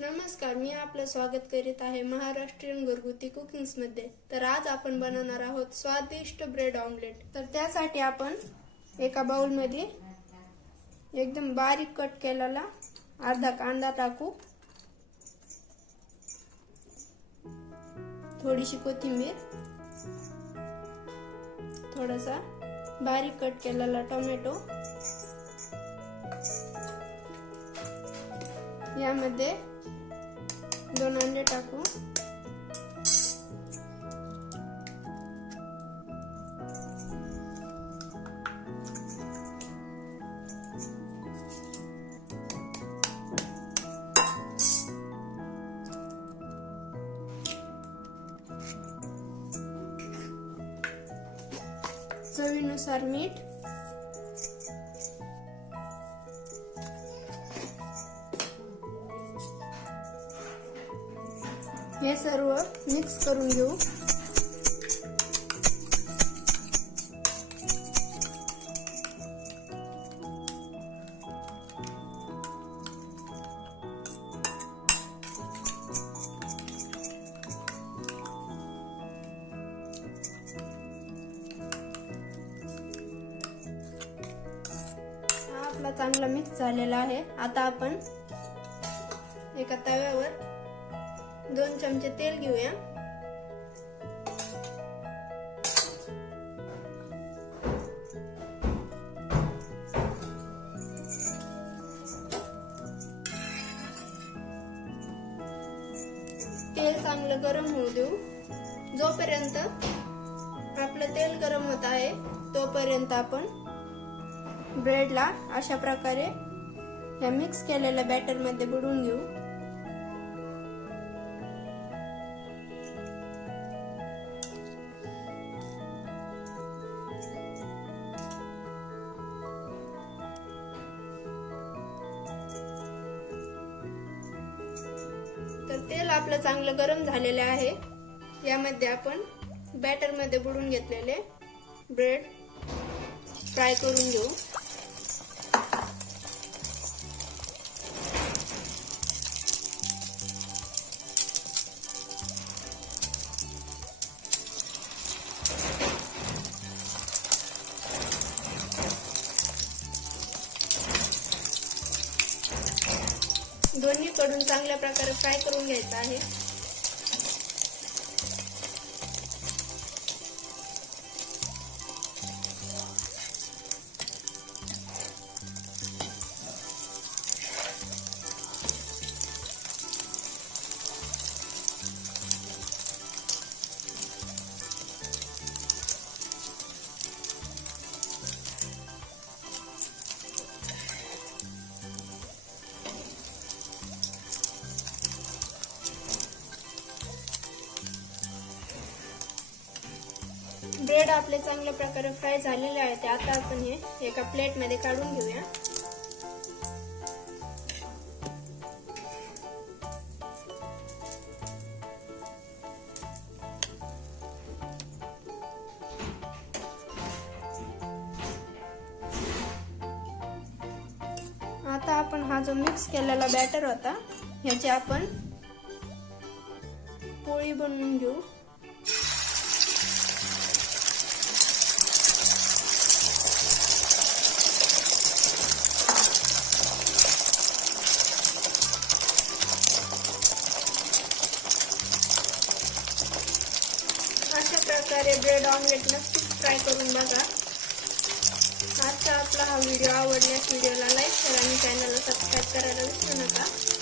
नमस्कार, मी आपलं स्वागत करीत आहे महाराष्ट्रीयन घरगुती कुकिंग्स मध्ये। तर आज आपण बनवणार आहोत स्वादिष्ट ब्रेड ऑमलेट। तर त्यासाठी आपण एका बाउल मध्ये एकदम बारीक कट केलेला अर्धा कांदा टाकू, थोडीशी कोथिंबीर, थोडासा बारीक कट केलेला टोमॅटो, यामध्ये 2 अंडे टाकू, चवीनुसार मीठ, हे सर्व मिक्स करून घेऊ। हा आपला चांगला मिक्स झालेला आहे। आता आपण एका तव्यावर 2 चमचे तेल घेऊया। तेल चांगलं गरम होऊ देऊ। जोपर्यंत आपलं तेल गरम होत आहे तोपर्यंत आपण ब्रेडला अशा प्रकारे या मिक्स केलेल्या बॅटर मध्ये बुडवून घेऊ। तर तेल आपलं चांगलं गरम झालेलं आहे। यामध्ये आपण बॅटर मध्ये बुडवून घेतलेले ब्रेड फ्राय करून घेऊ। दोन्हीकडून चांगल्या प्रकारे फ्राय करून घ्यायचं आहे। ब्रेड आपले चांगल्या प्रकारे फ्राय झालेले आहेत। आता आपण हे एका प्लेट मध्ये काढून घेऊया। आता आपण हा जो मिक्स केलेला बॅटर होता ह्याची आपण पोळी बनवून घेऊ। अशा प्रकारे ब्रेड ऑमलेट नक्कीच ट्राय करून बघा। आजचा आपला हा व्हिडिओ आवडल्यास व्हिडिओला लाईक करा आणि चॅनलला सबस्क्राईब करायला विसरू नका।